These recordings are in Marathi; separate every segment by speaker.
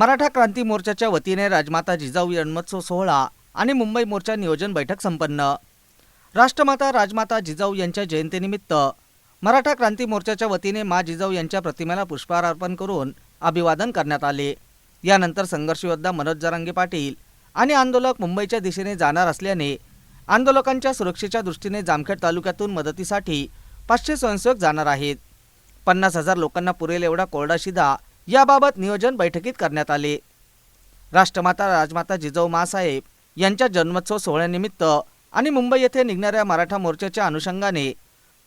Speaker 1: मराठा क्रांती मोर्चाच्या वतीने राजमाता जिजाऊ जन्मोत्सव सोहळा आणि मुंबई मोर्चा नियोजन बैठक संपन्न राष्ट्रमाता राजमाता जिजाऊ यांच्या जयंतीनिमित्त मराठा क्रांती मोर्चाच्या वतीने मा जिजाऊ यांच्या प्रतिमेला पुष्पहार अर्पण करून अभिवादन करण्यात आले यानंतर संघर्ष योद्धा मनोज जरांगे पाटील आणि आंदोलक मुंबईच्या दिशेने जाणार असल्याने आंदोलकांच्या सुरक्षेच्या दृष्टीने जामखेड तालुक्यातून मदतीसाठी पाचशे स्वयंसेवक जाणार आहेत पन्नास हजार लोकांना पुरेल एवढा कोरडा शिधा याबाबत नियोजन बैठकीत करण्यात आले राष्ट्रमाता राजमाता जिजाऊ मासाहेब यांच्या जन्मोत्सव सोहळ्यानिमित्त आणि मुंबई येथे निघणाऱ्या मराठा मोर्चाच्या अनुषंगाने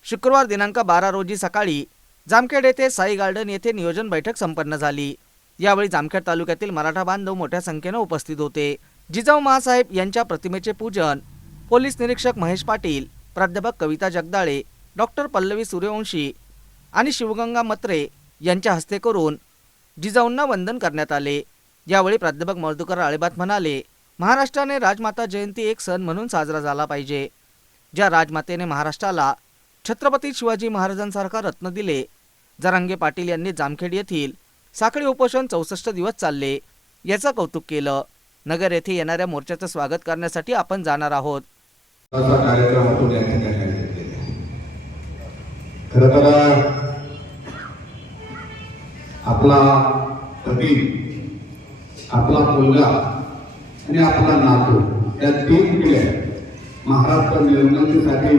Speaker 1: शुक्रवार दिनांक बारा रोजी सकाळी जामखेड येथे साई गार्डन येथे नियोजन बैठक संपन्न झाली यावेळी जामखेड तालुक्यातील मराठा बांधव मोठ्या संख्येने उपस्थित होते जिजाऊ महासाहेब यांच्या प्रतिमेचे पूजन पोलीस निरीक्षक महेश पाटील प्राध्यापक कविता जगदाळे डॉक्टर पल्लवी सूर्यवंशी आणि शिवगंगा मत्रे यांच्या हस्ते करून जिजाऊंना वंदन करण्यात आले यावेळी प्राध्यापक मर्दुकर राळेबात म्हणाले महाराष्ट्राने राजमाता जयंती एक सण म्हणून साजरा झाला पाहिजे ज्या राजमातेने महाराष्ट्राला छत्रपती शिवाजी महाराजांसारखा रत्न दिले जरांगे पाटील यांनी जामखेड येथील साखळी उपोषण चौसष्ट दिवस चालले याचं कौतुक केलं नगर येथे येणाऱ्या मोर्चाचं स्वागत करण्यासाठी आपण जाणार आहोत
Speaker 2: खरं आपला पती आपला मुलगा आणि आपला नातू या तीन पिढ्या महाराष्ट्र निर्मितीसाठी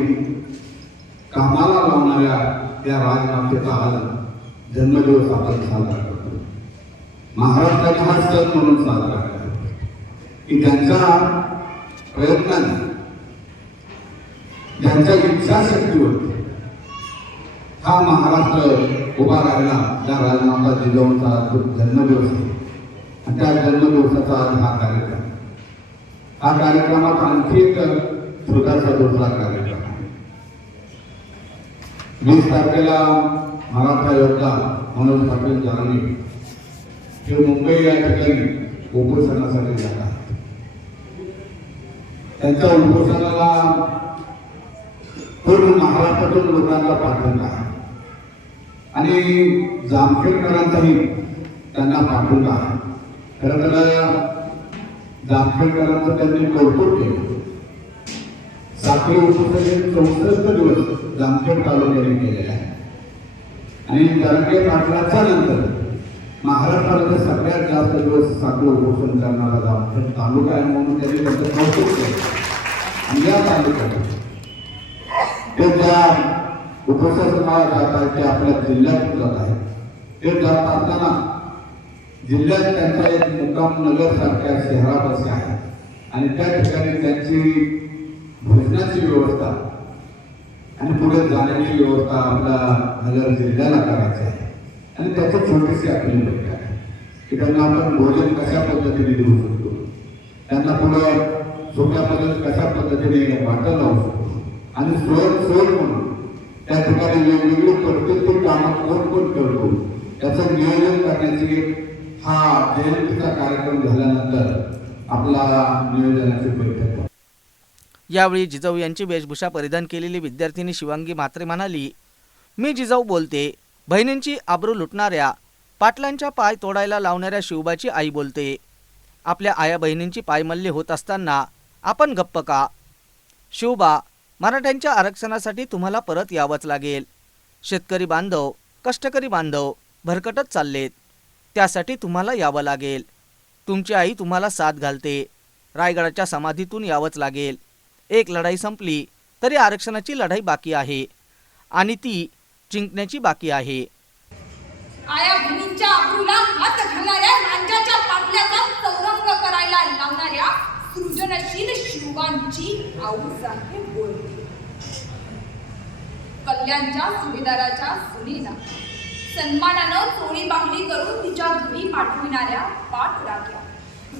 Speaker 2: कामाला लावणाऱ्या त्या राजमातेचा आज जन्मदिवस आपण साजरा करतो महाराष्ट्राने हा सण म्हणून साजरा करतो की ज्यांच्या प्रयत्नाने ज्यांच्या इच्छाशक्तीवर हा महाराष्ट्र उभा राहिला त्या राजमाता जिजाऊंचा जन्मदिवस आहे आणि त्या जन्मदिवसाचा आज हा कार्यक्रम हा कार्यक्रमाचा आणखी एक छोटासा दुसरा कार्यक्रम वीस तारखेला मराठा योद्धा मनोज पाटील जरांनी हे मुंबई या ठिकाणी उपोषणासाठी जातात त्यांच्या उपोषणाला पूर्ण महाराष्ट्रातून लोकांना आहे आणि जामखेडकरांचाही त्यांना पाठवला आहे खरं तर जामखेडकरांचं त्यांनी कौतुक केलं साखळी उपस्थित चौसष्ट दिवस जामखेड तालुक्याने केले आहे आणि तरंगे पाटलाच्या नंतर महाराष्ट्रामध्ये सगळ्यात जास्त दिवस साखळी उपोषण करणारा जामखेड तालुका आहे म्हणून त्यांनी त्यांचं कौतुक केलं आणि या तालुक्यात त्यांच्या उपसर्गाला जात आहे ते आपल्या जिल्ह्यातून जात आहे ते जात असताना जिल्ह्यात त्यांचा एक मुक्काम नगर सारख्या आहे आणि त्या ठिकाणी त्यांची भोजनाची व्यवस्था आणि पुढे जाण्याची व्यवस्था आपल्या नगर जिल्ह्याला करायची आहे आणि त्याची छोटीशी आपली लोक आहे की त्यांना आपण भोजन कशा पद्धतीने देऊ शकतो त्यांना पुढं सोप्या पद्धत कशा पद्धतीने वाटत लावू शकतो आणि सोय सोय म्हणून त्या ठिकाणी वेगवेगळे प्रत्येक कोण कोण करतो त्याचं नियोजन करण्याची हा जयंतीचा कार्यक्रम झाल्यानंतर आपला नियोजनाची बैठक
Speaker 1: यावेळी जिजाऊ यांची वेशभूषा परिधान केलेली विद्यार्थिनी शिवांगी मात्रे म्हणाली मी जिजाऊ बोलते बहिणींची आबरू लुटणाऱ्या पाटलांच्या पाय तोडायला लावणाऱ्या शिवबाची आई बोलते आपल्या आया बहिणींची पायमल्ली होत असताना आपण गप्प का शिवबा मराठ्यांच्या आरक्षणासाठी तुम्हाला परत यावंच लागेल शेतकरी बांधव कष्टकरी बांधव भरकटत चाललेत त्यासाठी तुम्हाला यावं लागेल तुमची आई तुम्हाला साथ घालते रायगडाच्या समाधीतून यावंच लागेल एक लढाई संपली तरी आरक्षणाची लढाई बाकी आहे आणि ती जिंकण्याची बाकी आहे
Speaker 3: आया हात घालणाऱ्या करायला लावणाऱ्या सृजनशील आहे बंगल्यांच्या सुभेदाराच्या सुनीला सन्मानानं चोळी पाहणी करून तिच्या घरी पाठविणाऱ्या पाठ राख्या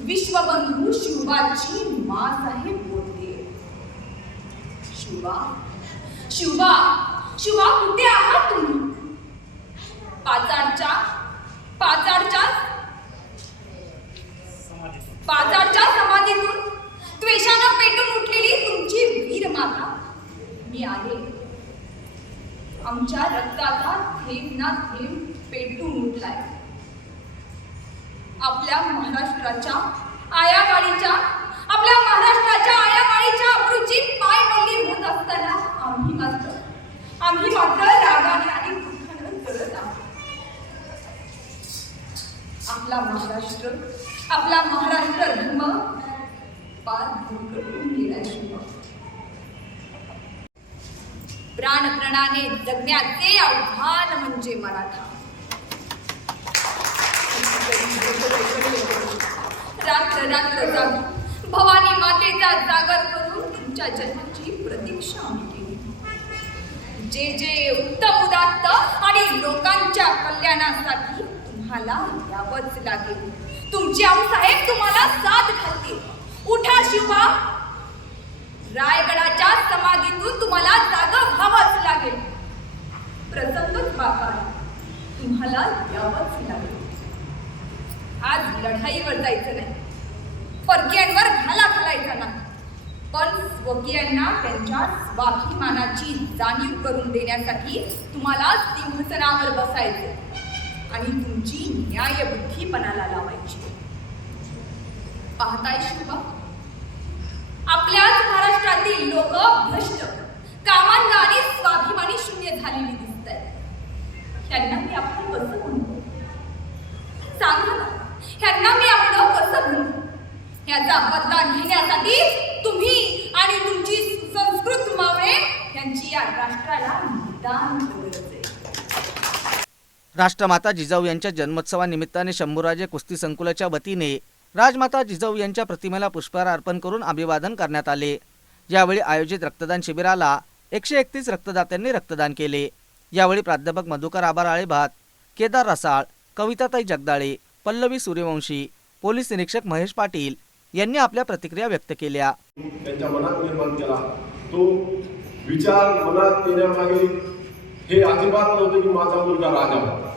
Speaker 3: विश्वबंधू शिवबाची मासाहेब बोलते शिवा शिवा शिवा कुठे आहात तुम्ही पाजारचा पाचाडच्या पाचाडच्या महाराष्ट्र आपला महाराष्ट्र धर्म पार करून गेला प्राण प्राणप्रणाने जगण्याचे आव्हान म्हणजे मराठा रात्र रात्र जागू भवानी मातेचा जागर करून तुमच्या जन्माची प्रतीक्षा जे जे उत्तम उदात्त आणि लोकांच्या कल्याणासाठी मला यावंच लागेल तुमची आऊ साहेब तुम्हाला साथ घालतील उठा शिवा रायगडाच्या समाधीतून तुम्हाला जागा व्हावाच लागेल प्रसंगच बाबा तुम्हाला द्यावंच लागेल आज लढाईवर जायचं नाही परकीयांवर घाला घालायचा नाही पण स्वकीयांना त्यांच्या स्वाभिमानाची जाणीव करून देण्यासाठी तुम्हाला सिंहासनावर बसायचं आणि तुमची न्याय बुद्धी मनाला लावायची पाहताय शिवा आपल्याच महाराष्ट्रातील लोक भ्रष्ट कामांना आणि स्वाभिमानी शून्य झालेली दिसत आहे ह्यांना मी आपण कसं म्हणतो सांगा ह्यांना मी आपलं कसं म्हणतो ह्याचा बदला घेण्यासाठी
Speaker 1: राष्ट्रमाता जिजाऊ यांच्या जन्मोत्सवानिमित्ताने शंभूराजे कुस्ती संकुलाच्या वतीने राजमाता जिजाऊ यांच्या प्रतिमेला पुष्पहार अर्पण करून अभिवादन करण्यात आले यावेळी आयोजित रक्तदान शिबिराला एकशे एकतीस रक्तदात्यांनी रक्तदान केले यावेळी प्राध्यापक मधुकर आबार भात केदार रसाळ कविताताई जगदाळे पल्लवी सूर्यवंशी पोलीस निरीक्षक महेश पाटील यांनी आपल्या प्रतिक्रिया व्यक्त केल्या
Speaker 4: त्यांच्या मनात निर्माण केला तो विचार मनात येण्यामागे हे अजिबात नव्हतं की माझा मुलगा राजा होता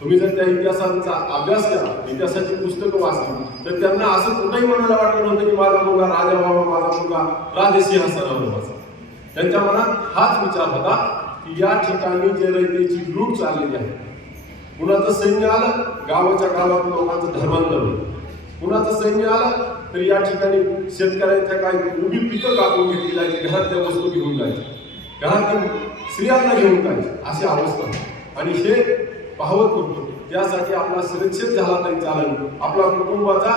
Speaker 4: तुम्ही जर त्या इतिहासांचा अभ्यास केला इतिहासाची पुस्तकं वाचली तर त्यांना असं कुठंही म्हणायला वाटलं नव्हतं की माझा मुलगा राजा व्हावा माझा मुलगा राजसिंहासनावर व्हावा त्यांच्या मनात हाच विचार होता की या ठिकाणी जे रयतेची लूट चाललेली आहे कुणाचं सैन्य आलं गावाच्या गावात लोकांचं धर्मांतर होतं कुणाचं सैन्य आलं तर या ठिकाणी शेतकऱ्यांच्या काही उभी पिकं कापून घेतली जायची घरात त्या वस्तू घेऊन जायची घरातील स्त्रियांना घेऊन काय असे अवस्था आणि हे पाहवत करतो त्यासाठी आपला सुरक्षित झाला तरी चालन आपला कुटुंबाचा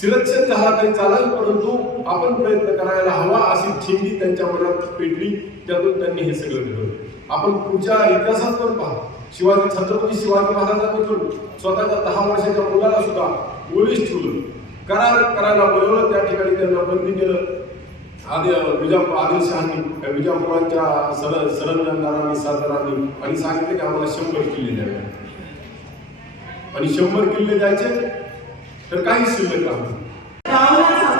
Speaker 4: सुरक्षित झाला तरी चालन परंतु आपण प्रयत्न करायला हवा अशी ठिंगी त्यांच्या मनात पेटली त्यातून त्यांनी हे सगळं घडवलं आपण पुढच्या इतिहासात पण पहा शिवाजी छत्रपती शिवाजी महाराजांमधून स्वतःच्या दहा वर्षाच्या मुलाला सुद्धा पोलीस ठेवलं करार करायला बोलवलं त्या ठिकाणी त्यांना बंदी केलं आदि विजापूर आदिलशहानी या विजापुरांच्या सर सरंजनदारांनी सरदारांनी आणि सांगितले की आम्हाला शंभर किल्ले द्यावे आणि शंभर किल्ले द्यायचे तर काही शिल्लक
Speaker 3: राहते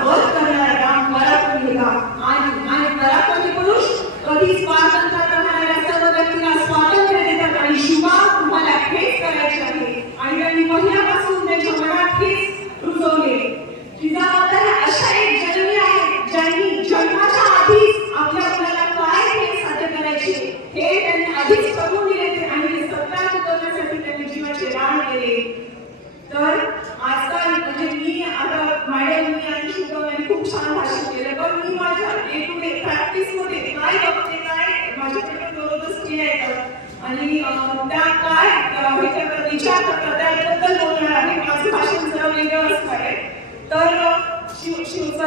Speaker 3: तर आज म्हणजे मी आता मॅडम आणि आणि खूप छान भाषण केलं पण मी माझ्या डे टू डे प्रॅक्टिसमध्ये काय बघते काय माझ्याकडे आहे आणि त्या काय ह्याच्याबद्दल त्याबद्दल बोलणार आहे तर शिव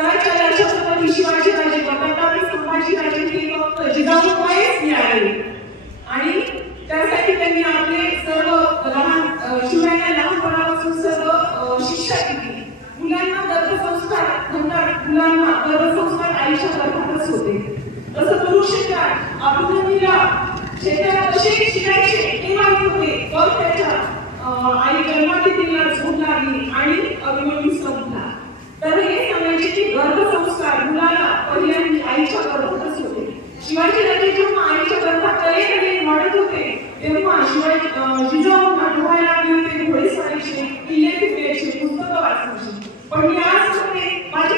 Speaker 3: आणि त्यासाठी त्यांनी आपले सर्व संसार आईच्या गर्भातच होते तसं करू काय अभिनंदीला शेतात कसे शिकायचे हे माहित होते पण त्याच्या आई गर्भात तिला झोप आणि अभिनंदी संपला तर हे सांगायचे की गर्भसंस्कार मुलाला पहिल्यांदा आईच्या गर्भातच होते शिवाजी राजे जेव्हा आईच्या गर्भात वाढत होते तेव्हा शिवाजी जिजाऊंना डोहायला लागले होते पण मी माझ्या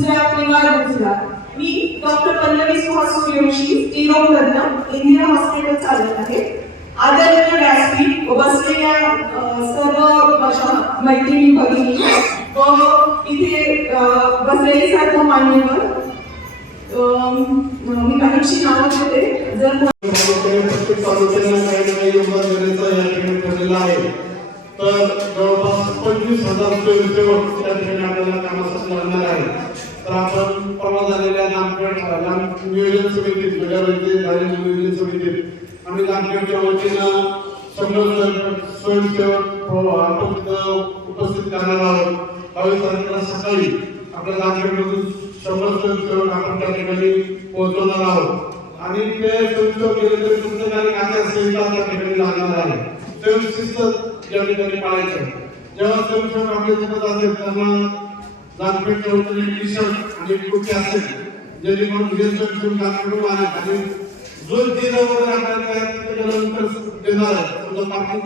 Speaker 3: दुसऱ्या किंवा मी डॉक्टर पल्लवी सुहास सूर्यवंशी रोग तज्ञ इंदिरा हॉस्पिटल चालत आहे आदरणीय व्यासपीठ बसलेल्या सर्व माझ्या मैत्रिणी भगिनी व इथे बसलेले सर्व मान्यवर मी काहीशी नावं घेते जर ना आहे तर जवळपास पंचवीस हजार आपल्याला कामासाठी लागणार आहे तर आपण परवा झालेल्या जामखेड नियोजन समितीत गजाबाईचे झालेल्या नियोजन समितीत आम्ही जामखेडच्या वतीनं शंभर स्वयंसेवक उपस्थित करणार आहोत बावीस तारखेला सकाळी आपल्या जामखेडमधून शंभर स्वयंसेवक आपण त्या ठिकाणी पोहोचवणार आहोत आणि ते स्वयंसेवक गेले तरी तुमचं काही आचारसंहिता त्या ठिकाणी लागणार आहे स्वयंशिस्त या ठिकाणी पाळायचं जेव्हा स्वयंसेवक आपल्या सोबत असेल त्यांना आणि करून काम आणि देणार समजा पार्किंग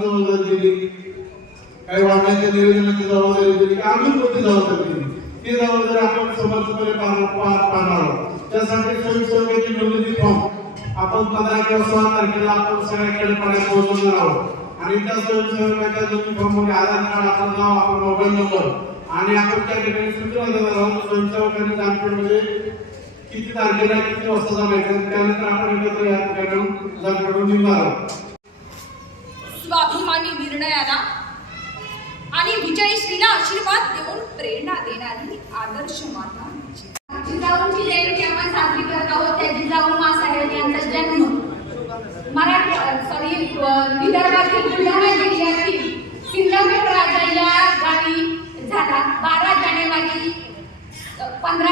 Speaker 3: दिली काही दिली आम्ही दिली ती जर आपण त्यासाठी नोंदणी फॉर्म आपण पंधरा किंवा सोळा तारखेला आपण सगळ्याकडे पाण्यात पोहोचवणार आहोत आणि त्या स्वयंसेवकाच्या फॉर्ममध्ये आधार कार्ड नाव आपला मोबाईल नंबर आणि आपण त्या ठिकाणी सूत्रबद्ध राहून स्वयंसेवकांनी जाणपण म्हणजे किती तारखेला किती वाजता जमायचं त्यानंतर आपण एकत्र या ठिकाणी जाणपडून निघणार आहोत स्वाभिमानी निर्णयाला आणि विजयश्रीला आशीर्वाद देऊन प्रेरणा देणारी आदर्श माता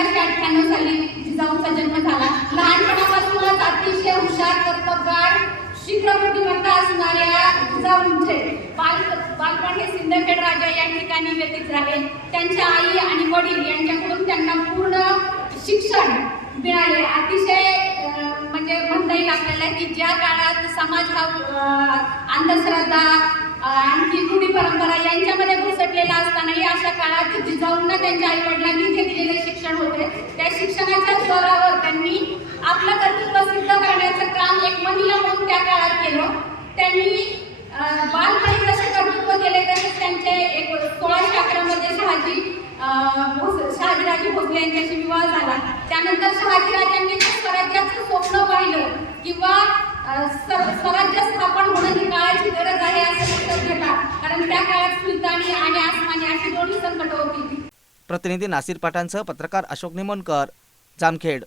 Speaker 3: अठराशे अठ्ठ्याण्णव साली जिजाऊंचा जन्म झाला लहानपणापासूनच अतिशय हुशार कर्तबगार शीघ्र बुद्धिमत्ता असणाऱ्या जिजाऊंचे बाल बालपण हे सिंदखेड राजा या ठिकाणी व्यतीत झाले त्यांच्या आई आणि वडील यांच्याकडून त्यांना पूर्ण शिक्षण मिळाले अतिशय म्हणजे म्हणता येईल आपल्याला की ज्या काळात समाज हा अंधश्रद्धा आणखी रूढी परंपरा यांच्यामध्ये घुसटलेला असतानाही अशा काळात जिजाऊंना त्यांच्या आई वडिलांनी जे दिलेले शिक्षण होते त्या शिक्षणाच्या जोरावर त्यांनी आपलं कर्तृत्व सिद्ध करण्याचं काम एक महिला म्हणून त्या काळात केलं त्यांनी बालपणी जसे कर्तृत्व केले तसेच त्यांचे एक सोळाशे अकरामध्ये शहाजी शहाजीराजे भोसले यांच्याशी विवाह झाला त्यानंतर शहाजीराजांनी स्वराज्याचं स्वप्न पाहिलं किंवा स्वराज्य स्थापन म्हणून ही काळाची गरज आहे असं लक्षात घेता कारण त्या काळात सुलतानी आणि आसमानी अशी दोन्ही संकट होती
Speaker 1: प्रतिनिधी नासिर पाठांसह पत्रकार अशोक निमोनकर जामखेड